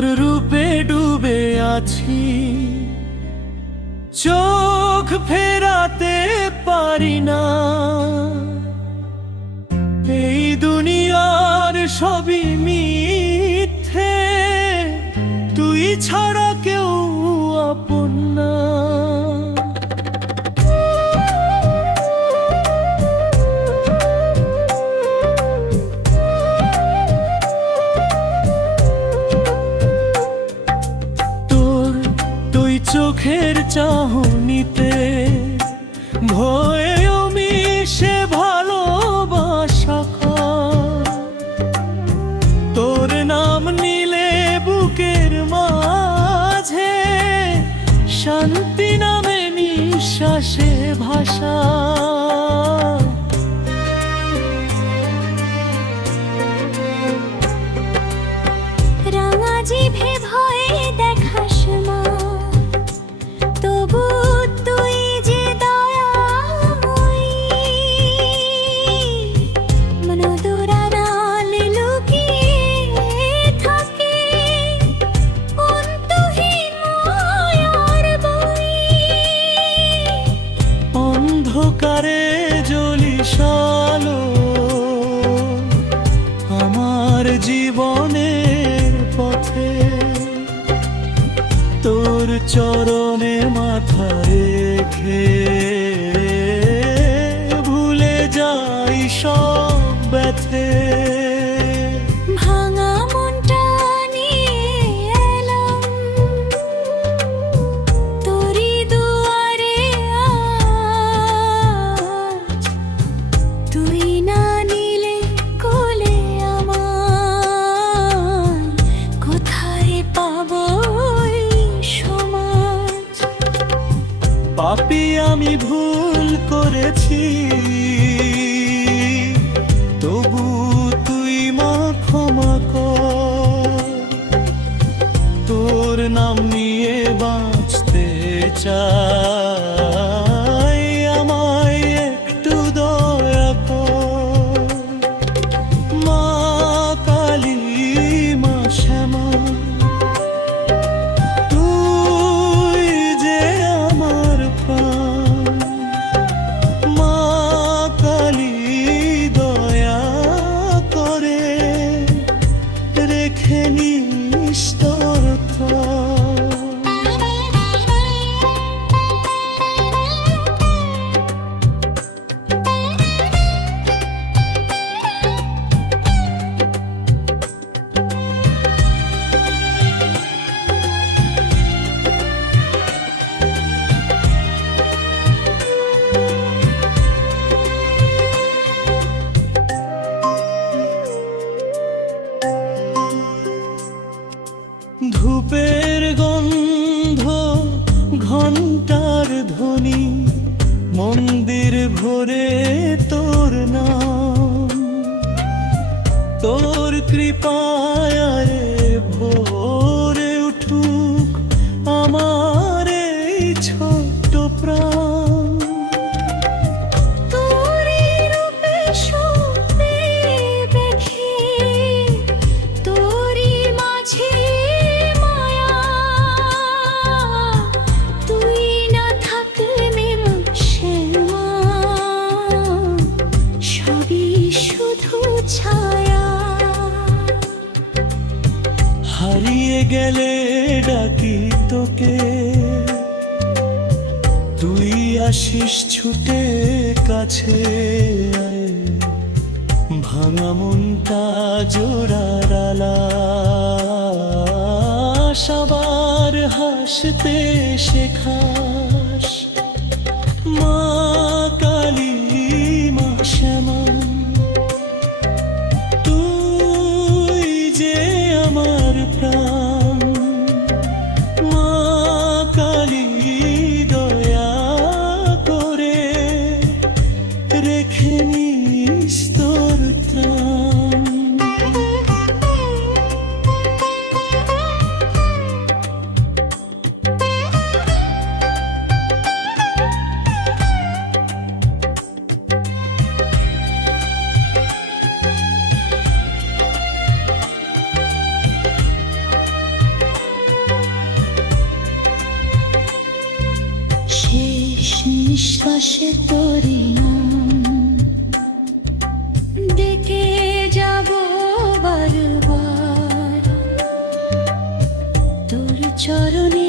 তোর রূপে ডুবে আছি, চোখ ফেরাতে পারি না। এই দুনিয়ার সবই মিথ্যে, তুই ছাড়া কেউ আপন না। চোখের চাহনিতে ভয়েও মিশে ভালোবাসা, তোর নাম নিলে বুকের মাঝে শান্তি নামে নিঃশ্বাসে ভাষা। রাঙা জিভে ভয়ে দেখাস মা, তবু তুই যে দয়াময়ী। মনোদরাল লুকিয়ে থাকে অন্তহীন মায়ার বই। অন্ধকারে জ্বলিস আলো আমার জীবনের পথে, তোর চরণে মাথা রেখে ভুলে যাই সব ব্যথে। ভাঙা মনটা নিয়ে এলাম তোরই দুয়ারে আজ, তুই না নিলে কোলে আমার কোথায় পাবো সমাজ। পাপী আমি ভুল করেছি, তবু তুই মা ক্ষমা কর। তোর নাম নিয়ে বাঁচতে চাই, আমায় একটু দয়া কর। মা কালী মা শ্যামা, তুই যে আমার প্রাণ। মা কালী দয়া করে রেখে নিস তোর ধূপের গন্ধ ঘণ্টার ধ্বনি, মন্দির ভরে তোর নাম। তোর কৃপায় ভোরে উঠুক আমার এই ছোট্ট প্রাণ। তোরই রূপে স্বপ্নে দেখি, তোরই মাঝে মায়া। তুই না থাকলে শ্যামা সবই শুধু ছায়া। হারিয়ে গেলে ডাকি তোকে, তুই আসিস ছুটে কাছে আয়। ভাঙা মনটা জোড়ার আলাস, আবার হাসতে শেখাস। মা কালী মা শ্যামা, তুই যে আমার প্রাণ। মা কালী দয়া করে রেখে নিস তোর ত্রাণ। নিঃশ্বাসে তোরি নাম ডেকে যাব বারবার তোর চরণে